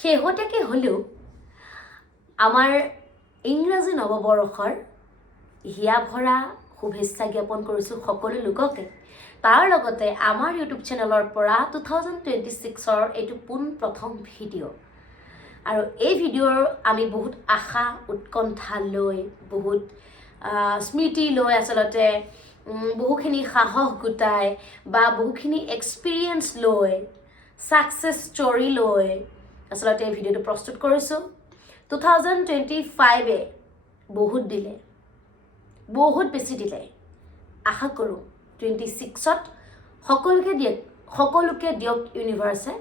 শেহতীয়াকৈ হ'লেও আমাৰ ইংৰাজী নৱবৰ্ষৰ হিয়া ভৰা শুভেচ্ছা জ্ঞাপন কৰিছোঁ সকলো লোককে তাৰ লগতে আমাৰ ইউটিউব চেনেলৰ পৰা 2026ৰ এইটো প্ৰথম ভিডিঅ' আৰু এই ভিডিঅ'ৰ আমি বহুত আশা উৎকণ্ঠা লৈ বহুত স্মৃতি লৈ আচলতে বহুখিনি সাহস গোটাই বা বহুখিনি এক্সপিৰিয়েঞ্চ লৈ সাকসেছ ষ্টৰী লৈ আচলতে এই ভিডিঅ'টো প্ৰস্তুত কৰিছোঁ 2025 বহুত দিলে বহুত বেছি দিলে আশা কৰোঁ 26ত সকলোকে দিয়ক ইউনিভাৰ্ছে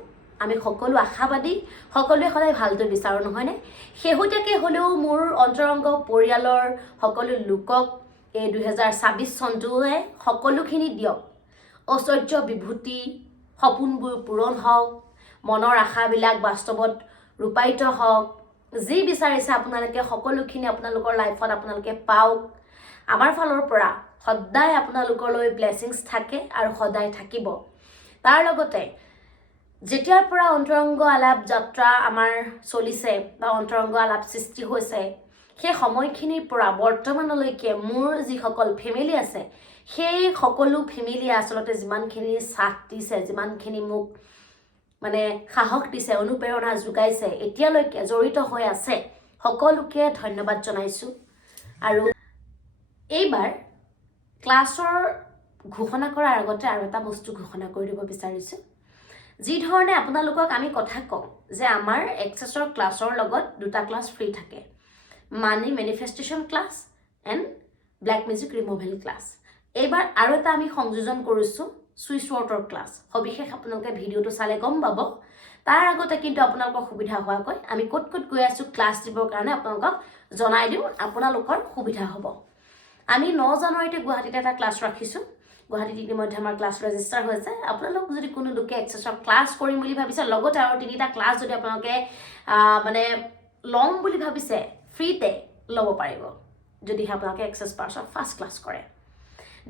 আমি সকলো আশাবাদী সকলোৱে সদায় ভালটো বিচাৰোঁ নহয়নে শেহতীয়াকৈ হ'লেও মোৰ অন্তৰংগ পৰিয়ালৰ সকলো লোকক এই 2026 চনটোৱে সকলোখিনি দিয়ক ঐশ্বৰ্য বিভূতি সপোনবোৰ পূৰণ হওক মনৰ আশাবিলাক বাস্তৱত ৰূপায়িত হওক যি বিচাৰিছে আপোনালোকে সকলোখিনি আপোনালোকৰ লাইফত আপোনালোকে পাওক আমাৰ ফালৰ পৰা সদায় আপোনালোকলৈ ব্লেছিংছ থাকে আৰু সদায় থাকিব তাৰ লগতে যেতিয়াৰ পৰা অন্তৰংগ আলাপ যাত্ৰা আমাৰ চলিছে বা অন্তৰংগ আলাপ সৃষ্টি হৈছে সেই সময়খিনিৰ পৰা বৰ্তমানলৈকে মোৰ যিসকল ফেমিলি আছে সেই সকলো ফেমিলি আচলতে যিমানখিনি সাথ দিছে যিমানখিনি মোক মানে সাহস দিছে অনুপ্ৰেৰণা যোগাইছে এতিয়ালৈকে জড়িত হৈ আছে সকলোকে ধন্যবাদ জনাইছোঁ আৰু এইবাৰ ক্লাছৰ ঘোষণা কৰাৰ আগতে আৰু এটা বস্তু ঘোষণা কৰি দিব বিচাৰিছোঁ যি ধৰণে আপোনালোকক আমি কথা কওঁ যে আমাৰ এক্সেছৰ ক্লাছৰ লগত দুটা ক্লাছ ফ্ৰী থাকে money manifestation class and black music removal class এইবাৰ আৰু এটা আমি সংযোজন কৰিছোঁ সুইচ ৱৰ্ডৰ ক্লাছ সবিশেষ আপোনালোকে ভিডিঅ'টো চালে গম পাব তাৰ আগতে কিন্তু আপোনালোকৰ সুবিধা হোৱাকৈ আমি ক'ত গৈ আছোঁ ক্লাছ দিবৰ কাৰণে আপোনালোকক জনাই দিওঁ আপোনালোকৰ সুবিধা হ'ব আমি 9 জানুৱাৰীতে গুৱাহাটীতে এটা ক্লাছ ৰাখিছোঁ গুৱাহাটীত ইতিমধ্যে আমাৰ ক্লাছ ৰেজিষ্টাৰ হৈছে আপোনালোক যদি কোনো লোকে এক্সেছৰ ক্লাছ কৰিম বুলি ভাবিছে লগতে আৰু 3টা ক্লাছ যদি আপোনালোকে মানে ল'ম বুলি ভাবিছে ফ্ৰীতে ল'ব পাৰিব যদিহে আপোনালোকে এক্সেছ পাৰ্চৰ ফাৰ্ষ্ট ক্লাছ কৰে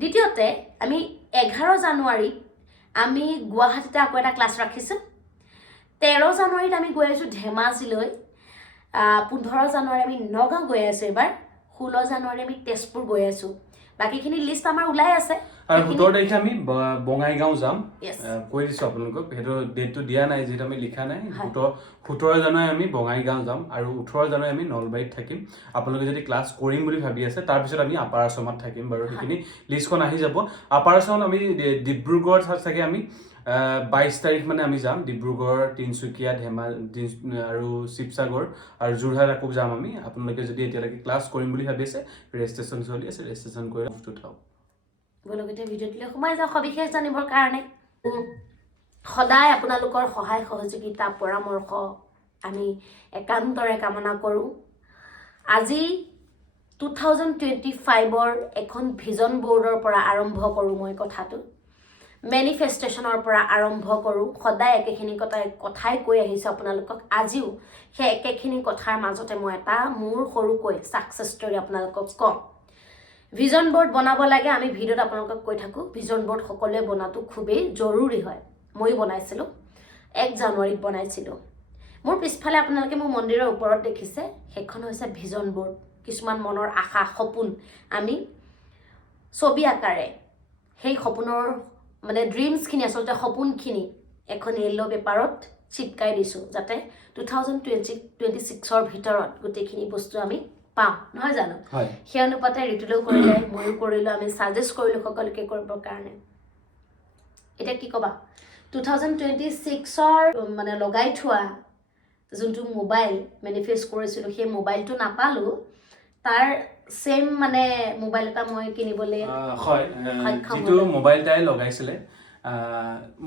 দ্বিতীয়তে আমি 11 জানুৱাৰীত আমি গুৱাহাটীতে আকৌ এটা ক্লাছ ৰাখিছোঁ 13 জানুৱাৰীত আমি গৈ আছোঁ ধেমাজিলৈ 15 জানুৱাৰী আমি নগাঁও গৈ আছোঁ এবাৰ 16 জানুৱাৰী আমি তেজপুৰ গৈ আছোঁ বাকিখিনি লিষ্ট আমাৰ ওলাই আছে আৰু 17 তাৰিখে আমি বঙাইগাঁও যাম কৈ দিছোঁ আপোনালোকক সেইটো ডেটটো দিয়া নাই যেটা আমি লিখা নাই 17 জানুৱাৰী আমি বঙাইগাঁও যাম আৰু 18 জানুৱাৰী আমি নলবাৰীত থাকিম আপোনালোকে যদি ক্লাছ কৰিম বুলি ভাবি আছে তাৰ পিছত আমি আপাৰ আসামত থাকিম বাৰু সেইখিনি লিষ্টখন আহি যাব আপাৰ আসামত আমি ডিব্ৰুগড় থাকে আমি 22 তাৰিখ মানে আমি যাম ডিব্ৰুগড় তিনসুকীয়া ধেমাজি আৰু শিৱসাগৰ আৰু যোৰহাট আকৌ যাম আমি আপোনালোকে যদি এতিয়ালৈকে ক্লাছ কৰিম বুলি ভাবি আছে ৰেজিষ্ট্ৰেশ্যন চলি আছে ৰেজিষ্ট্ৰেশ্যন কৰি মুফটো থাকক বলগতে ভিডিঅ'টোলৈ সোমাই যাওঁ সবিশেষ জানিবৰ কাৰণে সদায় আপোনালোকৰ সহায় সহযোগিতা পৰামৰ্শ আমি একান্তৰে কামনা কৰোঁ আজি 2025ৰ এখন ভিজন বৰ্ডৰ পৰা আৰম্ভ কৰোঁ মই কথাটো মেনিফেষ্টেশ্যনৰ পৰা আৰম্ভ কৰোঁ সদায় একেখিনি কথাই কৈ আহিছোঁ আপোনালোকক আজিও সেই একেখিনি কথাৰ মাজতে মই এটা মোৰ সৰুকৈ সাকসেছ ষ্টৰী আপোনালোকক কওঁ ভিজন বৰ্ড বনাব লাগে আমি ভিডিঅ'ত আপোনালোকক কৈ থাকোঁ ভিজন বৰ্ড সকলোৱে বনাটো খুবেই জৰুৰী হয় মই বনাইছিলোঁ 1 জানুৱাৰীত বনাইছিলোঁ মোৰ পিছফালে আপোনালোকে মোৰ মন্দিৰৰ ওপৰত দেখিছে সেইখন হৈছে ভিজন বৰ্ড কিছুমান মনৰ আশা সপোন আমি ছবি আকাৰে সেই সপোনৰ মানে ড্ৰিমছখিনি আচলতে সপোনখিনি এখন য়েল্লো পেপাৰত চিপকাই দিছোঁ যাতে 2026ৰ ভিতৰত গোটেইখিনি বস্তু আমি পাম নহয় জানো সেই অনুপাতে ঋতুলেও কৰিলে ময়ো কৰিলোঁ আমি সাজেষ্ট কৰিলোঁ সকলোকে কৰিবৰ কাৰণে এতিয়া কি ক'বা 2026ৰ মানে লগাই থোৱা যোনটো মোবাইল মেনিফেষ্ট কৰিছিলোঁ সেই মোবাইলটো নাপালোঁ তাৰ সেম মানে মোবাইল এটা মই কিনিবলৈ হয় যিটো মোবাইল তাই লগাইছিলে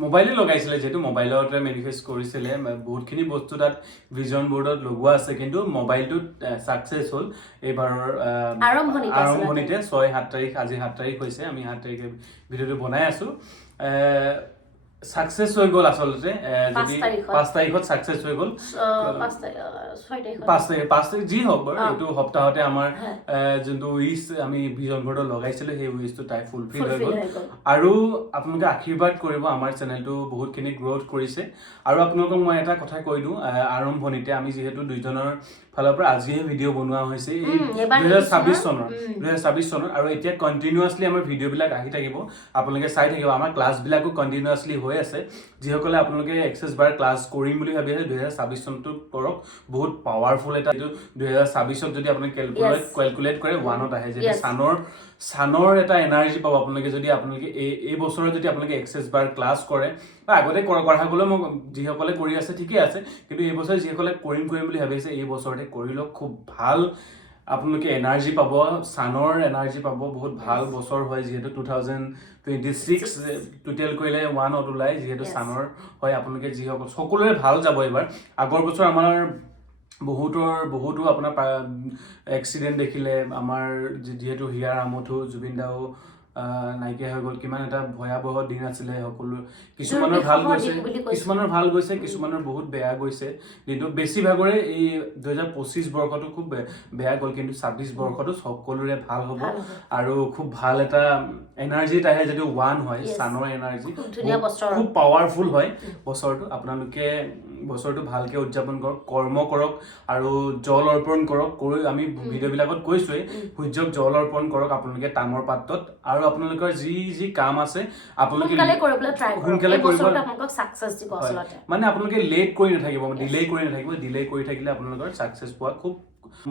মোবাইলে লগাইছিলে যেটো মোবাইলতে মেনিফেষ্ট কৰিছিলে বহুতখিনি বস্তু তাত ভিজন বৰ্ডত লগোৱা আছে কিন্তু মোবাইলটো সাকসেছ হ'ল এইবাৰৰ আৰম্ভণিতে 6-7 তাৰিখ আজি 7 তাৰিখ হৈছে আমি 7 তাৰিখে ভিডিঅ'টো বনাই আছোঁ সাকসেস হৈ গল আসলতে যদি 5 তাৰিখত সাকসেস হৈ গল 5 তাৰিখ যি হ'ব এটো সপ্তাহতে আমাৰ যোনটো উইশ আমি ভিজন বৰ্ড লগাইছিলো সেই উইশটো টাই ফুলফিল হৈ গল আৰু আপোনালোকে আশীৰ্বাদ কৰিব আমাৰ চেনেলটো বহুতখিনি গ্ৰোথ কৰিছে আৰু আপোনালোকক মই এটা কথা কৈ দিও আৰম্ভণিতে আমি যেহেতু দুইজনৰ ফালৰ পৰা আজিহে ভিডিও বনোৱা হৈছে এই 2026 চনৰ আৰু এতিয়া কন্টিনিউয়াছলি আমাৰ ভিডিও বিলাক আহি থাকিব আপোনালোকে চাই থাকিব আমাৰ ক্লাছ বিলাকো কন্টিনিউয়াছলি হৈ আছে যিসকলে আপোনালোকে এক্সেস বাৰ ক্লাছ কৰিম বুলি ভাবি আছে 2026 চনটো কৰক বহুত পাৱাৰফুল এটা 2026 ত যদি আপুনি ক্যালকুলেট কৰে 1ত আহে যে সানৰ এটা এনাৰ্জি পাব আপোনালোকে যদি আপোনালোকে এই বছৰত যদি আপোনালোকে এক্সেস বাৰ ক্লাছ কৰে বা আগতে কৰা গলে মই যিসকলে কৰি আছে ঠিকই আছে কিন্তু এই বছৰ যিসকলে কৰিম বুলি ভাবিছে এই বছৰতে কৰিলক খুব ভাল আপোনালোকে এনাৰ্জি পাব সানৰ এনাৰ্জি পাব বহুত ভাল বছৰ হয় যেহেতু 2026 টোটাল কৰিলে 1ত ওলাই যেহেতু সানৰ হয় আপোনালোকে যিসকল সকলোৰে ভাল যাব এবাৰ আগৰ বছৰ আমাৰ বহুতো আপোনাৰ এক্সিডেন্ট দেখিলে আমাৰ যেহেতু হিয়াৰ আমঠু জুবিন দাও নাইকিয়া হৈ গল কিমান এটা ভয়াবহ দিন আছিলে সকলো কিছুমানৰ ভাল গৈছে কিছুমানৰ বহুত বেয়া গৈছে কিন্তু বেছি ভাগৰে এই 2025 বৰ্ষটো খুব বেয়া গল কিন্তু 26 বৰ্ষটো সকলোৰে ভাল হ'ব আৰু খুব ভাল এটা এনাৰ্জি আহে যদি 1 হয় সানৰ এনাৰ্জি খুব পাৱাৰফুল হয় বছৰটো আপোনালোকে বছৰটো ভালকে উদযাপন কৰক কৰ্ম কৰক আৰু জল অৰ্পণ কৰক আমি ভিডিও বিলাকত কৈছোৱে সূৰ্যক জল অৰ্পণ কৰক আপোনালোকে তামৰ পাত্ৰত আৰু আপোনালোকৰ যি কাম আছে আপোনালোকে সোনকালে কৰিবলৈ ট্ৰাই কৰক এই বছৰটো আপোনালোকক সাকসেস দিব আসলতে মানে আপোনালোকে লেট কৰি নাথাকিব ডিলে কৰি থাকিলে আপোনালোকৰ সাকসেস পোৱা খুব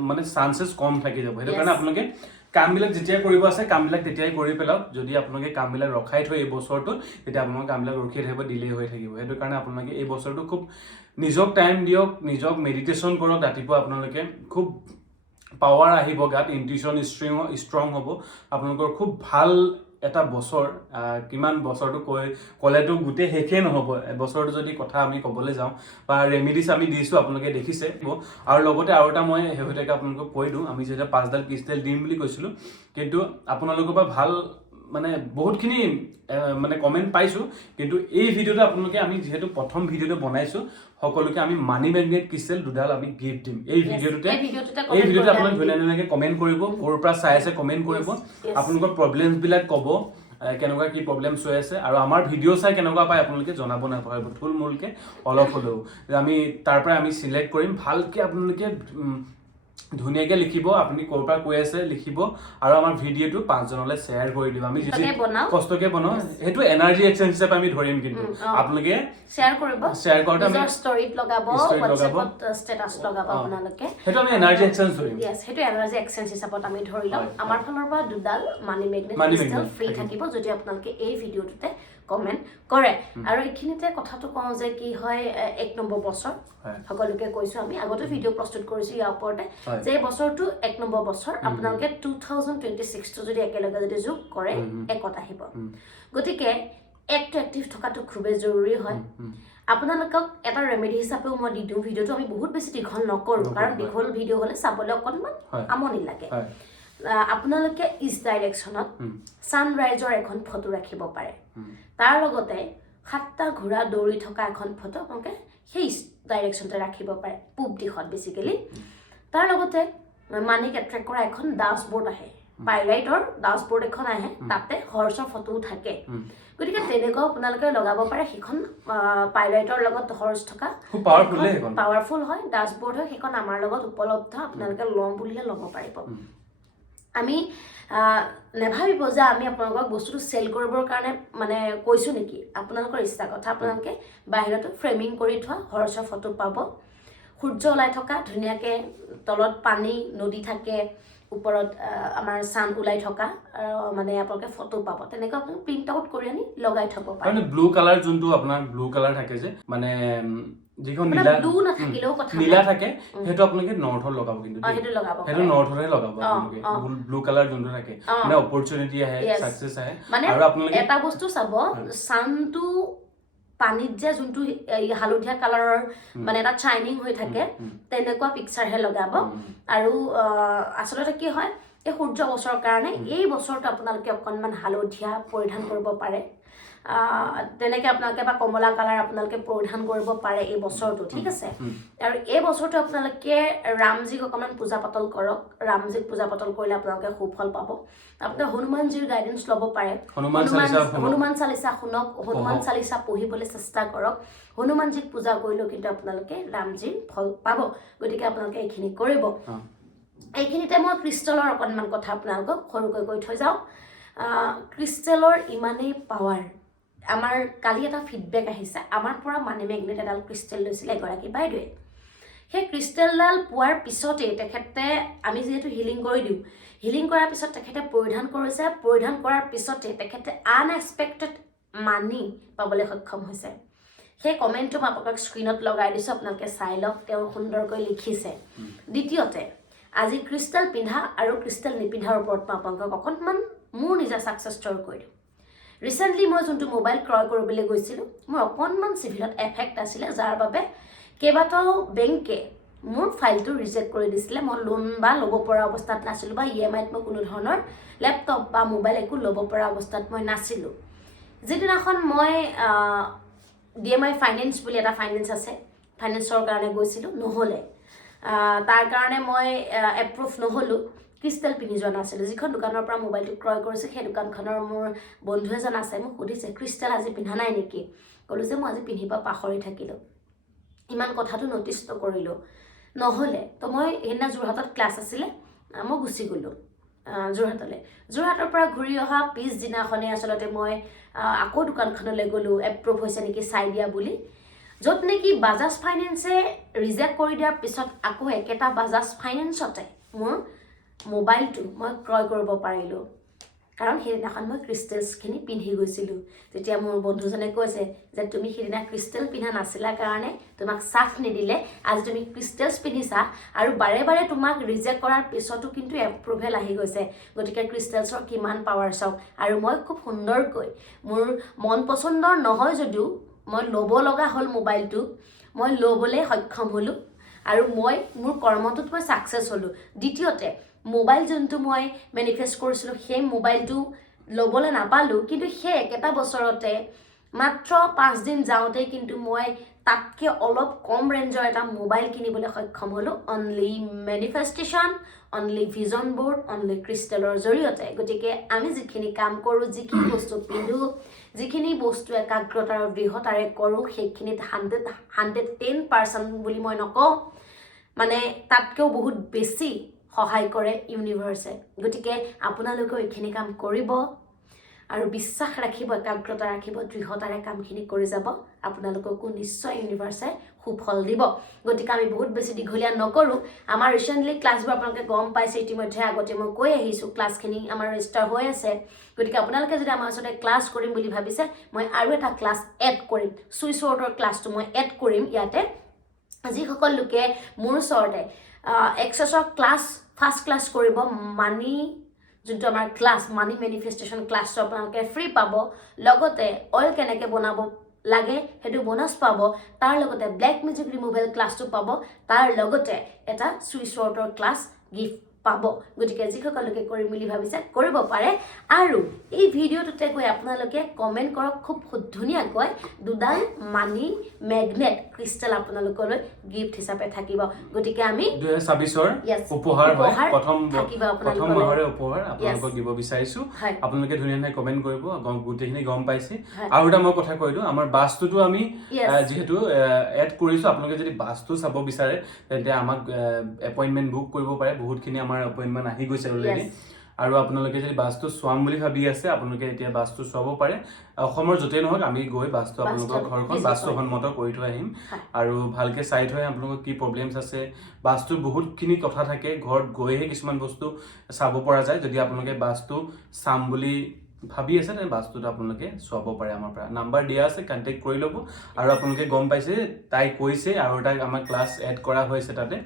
মানে চান্সেস কম থাকি যাব সেইটো কাৰণে আপোনালোকে কামবিলাক যেতিয়া কৰিব আছে কামবিলাক তেতিয়াই কৰি পেলাওক যদি আপোনালোকে কামবিলাক ৰখাই থৈ এই বছৰটো তেতিয়া আপোনালোকৰ কামবিলাক ৰখি থাকিব ডিলে হৈ থাকিব সেইটো কাৰণে আপোনালোকে এই বছৰটো খুব নিজক টাইম দিয়ক নিজক মেডিটেশন কৰক ৰাতিপুৱা আপোনালোকে খুব পাৱাৰ আহিব গাত ইনটিউশন ষ্ট্ৰং হ'ব আপোনালোকৰ খুব ভাল এটা বছৰ কিমান বছৰটো কলেটো গুটে হেকে নহব বছৰটো যদি কথা আমি কবলৈ যাওঁ বা ৰেমিডিস আমি দিছো আপোনালোকে দেখিছে আৰু লগতে আৰু এটা মই হেহতেকে আপোনালোকক কৈ দিও আমি যেটা 5 ডাল ক্ৰিষ্টেল দিম বুলি কৈছিলো কিন্তু আপোনালোকৰ পৰা ভাল মানে বহুতখিনি মানে কমেন্ট পাইছো কিন্তু এই ভিডিওটো আপোনালোকে আমি যেহেতু প্ৰথম ভিডিওটো বনাইছো সকলোকে আমি মানি ম্যাগনেট ক্ৰিস্টাল দুডাল আমি গিফট দিম এই ভিডিওতে আপোনালোকে ধুনীয়াকৈ কমেন্ট কৰিব কোৰ পৰা চাই আছে কমেন্ট কৰিব আপোনালোকৰ প্ৰবলেমছ বিলাক ক'ব কেনেকুৱা কি প্ৰবলেমছ হৈ আছে আৰু আমাৰ ভিডিও চাই কেনেকুৱা পায় আপোনালোকে জনাব নাপাহৰিব থুলমূলকে অলপ হলেও আমি তাৰ পৰা আমি সিলেক্ট কৰিম ভালকে আপোনালোকে ধুনীয়াকৈ লিখিব আপুনি কোৰ পৰা কৈ আছে লিখিব আৰু আমাৰ ভিডিওটো 5 জনলৈ শেয়াৰ কৰি দিব আমি যদি কষ্টকে বনাও হেতু এনাৰ্জি এক্সচেঞ্জ হিচাপে আমি ধৰিম কিন্তু আপোনালোকে শেয়াৰ কৰতে আমি ষ্টৰীত লগাব WhatsAppত ষ্টেটাস লগাব আপোনালোকে হেতু আমি এনাৰ্জি এক্সচেঞ্জ ধৰিম হেতু এনাৰ্জি এক্সচেঞ্জ হিচাপত আমি ধৰি লম আমাৰ ফালৰ পৰা দুডাল মানি ম্যাগনেট ক্ৰিস্টাল ফ্ৰী থাকিব যদি আপোনালোকে এই ভিডিওটোতে কমেন্ট কৰে আৰু এখিনিতে কথাটো কওঁ যে কি হয় 1 নম্বৰ বছৰ সকলোকে কৈছো আমি আগতে ভিডিও প্ৰস্তুত কৰিছো ইয়াৰ ওপৰতে যে বছৰটো 1 নম্বৰ বছৰ আপোনালোকে 2026 টো যদি একেলগে যদি যোগ কৰে একত আহিব গতিকে একটো এক্টিভ থকাটো খুবেই জৰুৰী হয় আপোনালোকক এটা ৰেমেডি হিচাপেও মই দি দিওঁ ভিডিওটো আমি বহুত বেছি দীঘল নকৰো কাৰণ দীঘল ভিডিও হলে চাবলৈ অকনমান আমনি লাগে আপোনালোকে ইজ ডাইৰেকশনত সানৰাইজৰ এখন ফটো ৰাখিব পাৰে তাৰ লগতে 7টা ঘোঁৰা দৌৰি থকা এখন ফটো আপোনালোকে সেই ডাইৰেকশনতে ৰাখিব পাৰে পূব দিশত বেসিক্যালি তাৰ লগতে মানিক এট্ৰেক্ট কৰা এখন ডাশবোৰ্ড আহে পাইলাইটৰ ডাশবোৰ্ড এখন আহে তাতে হৰ্সৰ ফটো থাকে গতিকে তেনেকৈ আপোনালোকে লগাব পাৰে সেইখন পাইলাইটৰ লগত হৰ্স থকা খুব পাৱাৰফুল হয় ডাশবোৰ্ড হয় সেইখন আমাৰ লগত উপলব্ধ আপোনালোকে লম বুলিলে লব পাৰিব আমি নেভাবিব যে আমি আপোনালোকক বস্তুটো সেল কৰিবৰ কাৰণে মানে কৈছো নেকি আপোনালোকৰ ইচ্ছা কথা আপোনালোকে বাহিৰত ফ্ৰেমিং কৰি থোৱা হৰ্সৰ ফটো পাব সূৰ্য ওলাই থকা ধুনীয়াকে তলত পানী নদী থাকে ওপৰত আমাৰ সান ওলাই থকা মানে আপোনালোকে ফটো পাব তেনেকৈ আপুনি প্ৰিন্ট আউট কৰি আনি লগাই থব পাৰে মানে ব্লু কালাৰ যোনটো আপোনাৰ ব্লু কালাৰ থাকে যে মানে যিখন নীলা থাকে হেতু আপোনালোকে নৰ্থত লগাব কিন্তু হেতু নৰ্থৰে লগাব আপোনালোকে ব্লু কালাৰ যোনটো থাকে মানে অপৰচুনিটি আহে সাকসেস আহে আৰু আপোনালোকে এটা বস্তু চাব সানটো পানীত যে যোনটো হালধীয়া কালাৰৰ মানে এটা শাইনিং হৈ থাকে তেনেকুৱা পিকচাৰ হে লগাব আৰু আসলতে কি হয় এই সূৰ্য বছৰৰ কাৰণে এই বছৰটো আপোনালোকে অকনমান হালধীয়া পৰিধান কৰিব পাৰে তেনেকৈ আপোনালোকে বা কমলা কালাৰ আপোনালোকে পৰিধান কৰিব পাৰে এই বছৰটো ঠিক আছে আৰু এই বছৰটো আপোনালোকে ৰামজীক অকণমান পূজা পাতল কৰক ৰামজীক পূজা পাতল কৰিলে আপোনালোকে সুফল পাব আপোনালোকে হনুমানজীৰ গাইডেন্স ল'ব পাৰে হনুমান চালিচা শুনক হনুমান চালিচা পঢ়িবলৈ চেষ্টা কৰক হনুমানজীক পূজা কৰিলেও কিন্তু আপোনালোকে ৰামজীৰ ফল পাব গতিকে আপোনালোকে এইখিনি কৰিব এইখিনিতে মই ক্ৰিষ্টেলৰ অকণমান কথা আপোনালোকক সৰুকৈ কৈ থৈ যাওঁ ক্ৰিষ্টেলৰ ইমানেই পাৱাৰ আমাৰ কালি এটা ফিডবেক আহিছে আমাৰ পৰা মানি মেগনেট এডাল ক্ৰিষ্টেল লৈছিলে এগৰাকী বাইদেৱে সেই ক্ৰিষ্টেলডাল পোৱাৰ পিছতেই তেখেতে আমি যিহেতু হিলিং কৰি দিওঁ হিলিং কৰাৰ পিছত তেখেতে পৰিধান কৰিছে পৰিধান কৰাৰ পিছতে তেখেতে আনএক্সপেক্টেড মানি পাবলৈ সক্ষম হৈছে সেই কমেণ্টটো মই আপোনালোকক স্ক্ৰীণত লগাই দিছোঁ আপোনালোকে চাই লওক তেওঁ সুন্দৰকৈ লিখিছে দ্বিতীয়তে আজি ক্ৰিষ্টেল পিন্ধা আৰু ক্ৰিষ্টেল নিপিন্ধাৰ ওপৰত মই আপোনালোকক অকণমান মোৰ নিজা ছাকচেছ ষ্ট'ৰী কৰি দিওঁ ৰিচেণ্টলি মই যোনটো মোবাইল ক্ৰয় কৰিবলৈ গৈছিলোঁ মোৰ অকণমান চিভিলত এফেক্ট আছিলে যাৰ বাবে কেইবাটাও বেংকে মোৰ ফাইলটো ৰিজেক্ট কৰি দিছিলে মই লোন বা ল'ব পৰা অৱস্থাত নাছিলোঁ বা EMIত মই কোনো ধৰণৰ লেপটপ বা মোবাইল একো ল'ব পৰা অৱস্থাত মই নাছিলোঁ যিদিনাখন মই DMI ফাইনেন্স বুলি এটা ফাইনেন্স আছে ফাইনেন্সৰ কাৰণে গৈছিলোঁ নহ'লে তাৰ কাৰণে মই এপ্ৰুভ নহ'লোঁ ক্ৰিষ্টেল পিন্ধি যোৱা নাছিলোঁ যিখন দোকানৰ পৰা মোবাইলটো ক্ৰয় কৰিছোঁ সেই দোকানখনৰ মোৰ বন্ধু এজন আছে মোক সুধিছে ক্ৰিষ্টেল আজি পিন্ধা নাই নেকি ক'লোঁ যে মই আজি পিন্ধিব পাহৰি থাকিলোঁ ইমান কথাটো ন'টিচ নকৰিলোঁ নহ'লে তো মই সেইদিনা যোৰহাটত ক্লাছ আছিলে মই গুচি গ'লোঁ যোৰহাটৰ পৰা ঘূৰি অহা পিছদিনাখনেই আচলতে মই আকৌ দোকানখনলৈ গ'লোঁ এপ্ৰুভ হৈছে নেকি চাই দিয়া বুলি য'ত নেকি বাজাজ ফাইনেন্সে ৰিজেক্ট কৰি দিয়াৰ পিছত আকৌ একেটা বাজাজ ফাইনেন্সতে মোৰ মোবাইলটো মই ক্ৰয় কৰিব পাৰিলোঁ কাৰণ সেইদিনাখন মই ক্ৰিষ্টেলছখিনি পিন্ধি গৈছিলোঁ তেতিয়া মোৰ বন্ধুজনে কৈছে যে তুমি সেইদিনা ক্ৰিষ্টেল পিন্ধা নাছিলা কাৰণে তোমাক চাফ নিদিলে আজি তুমি ক্ৰিষ্টেলছ পিন্ধিছা আৰু বাৰে বাৰে তোমাক ৰিজেক্ট কৰাৰ পিছতো কিন্তু এপ্ৰুভেল আহি গৈছে গতিকে ক্ৰিষ্টেলছৰ কিমান পাৱাৰ চাওক আৰু মই খুব সুন্দৰকৈ মোৰ মন পচন্দৰ নহয় যদিও মই ল'ব লগা হ'ল মোবাইলটো মই ল'বলৈ সক্ষম হ'লোঁ আৰু মই মোৰ কৰ্মটোত মই ছাকচেছ হ'লোঁ দ্বিতীয়তে মোবাইল যোনটো মই মেনিফেষ্ট কৰিছিলোঁ সেই মোবাইলটো ল'বলৈ নাপালোঁ কিন্তু সেই একেটা বছৰতে মাত্ৰ 5 দিন যাওঁতেই কিন্তু মই তাতকৈ অলপ কম ৰেঞ্জৰ এটা মোবাইল কিনিবলৈ সক্ষম হ'লোঁ only manifestation only vision board only ক্ৰিষ্টেলৰ জৰিয়তে গতিকে আমি যিখিনি কাম কৰোঁ যিখিনি বস্তু পিন্ধোঁ যিখিনি বস্তু একাগ্ৰতা আৰু দৃঢ়তাৰে কৰোঁ সেইখিনিত 110% বুলি মই নকওঁ মানে তাতকৈও বহুত বেছি সহায় কৰে ইউনিভাৰ্ছে গতিকে আপোনালোকেও এইখিনি কাম কৰিব আৰু বিশ্বাস ৰাখিব একাগ্ৰতা ৰাখিব দৃঢ়তাৰে কামখিনি কৰি যাব আপোনালোককো নিশ্চয় ইউনিভাৰ্ছে সুফল দিব গতিকে আমি বহুত বেছি দীঘলীয়া নকৰোঁ আমাৰ ৰিচেণ্টলি ক্লাছবোৰ আপোনালোকে গম পাইছে ইতিমধ্যে আগতে মই কৈ আহিছোঁ ক্লাছখিনি আমাৰ ৰেজিষ্টাৰ হৈ আছে গতিকে আপোনালোকে যদি আমাৰ ওচৰতে ক্লাছ কৰিম বুলি ভাবিছে মই আৰু এটা ক্লাছ এড কৰিম ছুইচ ৱৰ্ডৰ ক্লাছটো মই এড কৰিম ইয়াতে যিসকল লোকে মোৰ ওচৰতে এক্সেছৰ ক্লাছ ফাৰ্ষ্ট ক্লাছ কৰিব মানি যোনটো আমাৰ ক্লাছ মানি মেনিফেষ্টেশ্যন ক্লাছটো আপোনালোকে ফ্ৰী পাব লগতে অইল কেনেকৈ বনাব লাগে সেইটো বোনাছ পাব তাৰ লগতে ব্লেক মেজিক ৰিমুভেল ক্লাছটো পাব তাৰ লগতে এটা ছুইচ ৱৰ্ডৰ ক্লাছ গিফ্ট পাব গতিকে যিসকল লোকে কৰিম বুলি ভাবিছে কৰিব পাৰে আৰু এই ভিডিঅ'টোতে গৈ আপোনালোকে কমেণ্ট কৰক খুব ধুনীয়াকৈ দুডাল মানি মেগনেট ক্ৰিষ্টেল আপোনালোকলৈ গিফ্ট হিচাপে থাকিব গতিকে আমি 2026ৰ উপহাৰ হয় প্ৰথম মাহৰে উপহাৰ আপোনালোকক দিব বিচাৰিছো আপোনালোকে ধুনীয়াকৈ কমেণ্ট কৰিব গোটেইখিনি গম পাইছে আৰু এটা মই কথা কৈ দিওঁ আমাৰ বাস্তুটো আমি যেহেতু এড কৰিছো আপোনালোকে যদি বাস্তু চাব বিচাৰে তেন্তে আমাক এপইণ্টমেণ্ট বুক কৰিব পাৰে বহুতখিনি আমাৰ এপইণ্টমেণ্ট আহি গৈছে অলৰেডি আৰু আপোনালোকে যদি বাস্তু চোৱাম বুলি ভাবি আছে আপোনালোকে এতিয়া বাস্তু চাব পাৰে অসমৰ য'তেই নহওক আমি গৈ বাস্তু আপোনালোকৰ ঘৰখন বাস্তুসন্মত কৰি থৈ আহিম আৰু ভালকৈ চাই থৈ আপোনালোকৰ কি প্ৰব্লেমছ আছে বাস্তুৰ বহুতখিনি কথা থাকে ঘৰত গৈহে কিছুমান বস্তু চাব পৰা যায় যদি আপোনালোকে বাস্তু চাম বুলি ভাবি আছে তেনে বাস্তুটো আপোনালোকে চাব পাৰে আমাৰ পৰা নাম্বাৰ দিয়া আছে কণ্টেক্ট কৰি ল'ব আৰু আপোনালোকে গম পাইছে তাই কৈছে আৰু তাই আমাৰ ক্লাছ এড কৰা হৈছে তাতে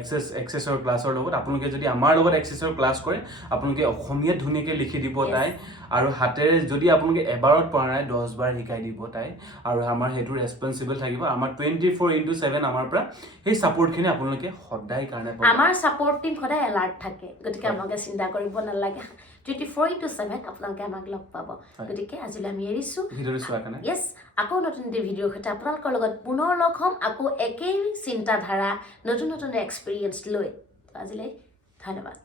এক্সেছৰ ক্লাছৰ লগত আপোনালোকে যদি আমাৰ লগত এক্সেছৰ ক্লাছ কৰে আপোনালোকে অসমীয়াত ধুনীয়াকৈ লিখি দিব তাই আৰু হাতেৰে যদি আপোনালোকে এবাৰত পৰা নাই 10 বাৰ শিকাই দিব তাই আৰু আমাৰ সেইটো ৰেছপন্সিবল থাকিব আমাৰ 24/7 আমাৰ পৰা সেই সাপোৰ্টখিনি আপোনালোকে সদায় কাৰণে পাব আমাৰ সাপোৰ্ট টিম সদায় এলাৰ্ট থাকে গতিকে আপোনালোকে চিন্তা কৰিব নালাগে 24/7 আপোনালোকে আমাক লগ পাব গতিকে আজিলৈ আমি এৰিছো ভিডিঅ'টো চোৱাৰ কাৰণে ইয়েছ আকৌ নতুন ভিডিঅ'ৰ সৈতে আপোনালোকৰ লগত পুনৰ লগ হ'ম আকৌ একেই চিন্তাধাৰা নতুন নতুন এক্সপিৰিয়েঞ্চ লৈ আজিলৈ ধন্যবাদ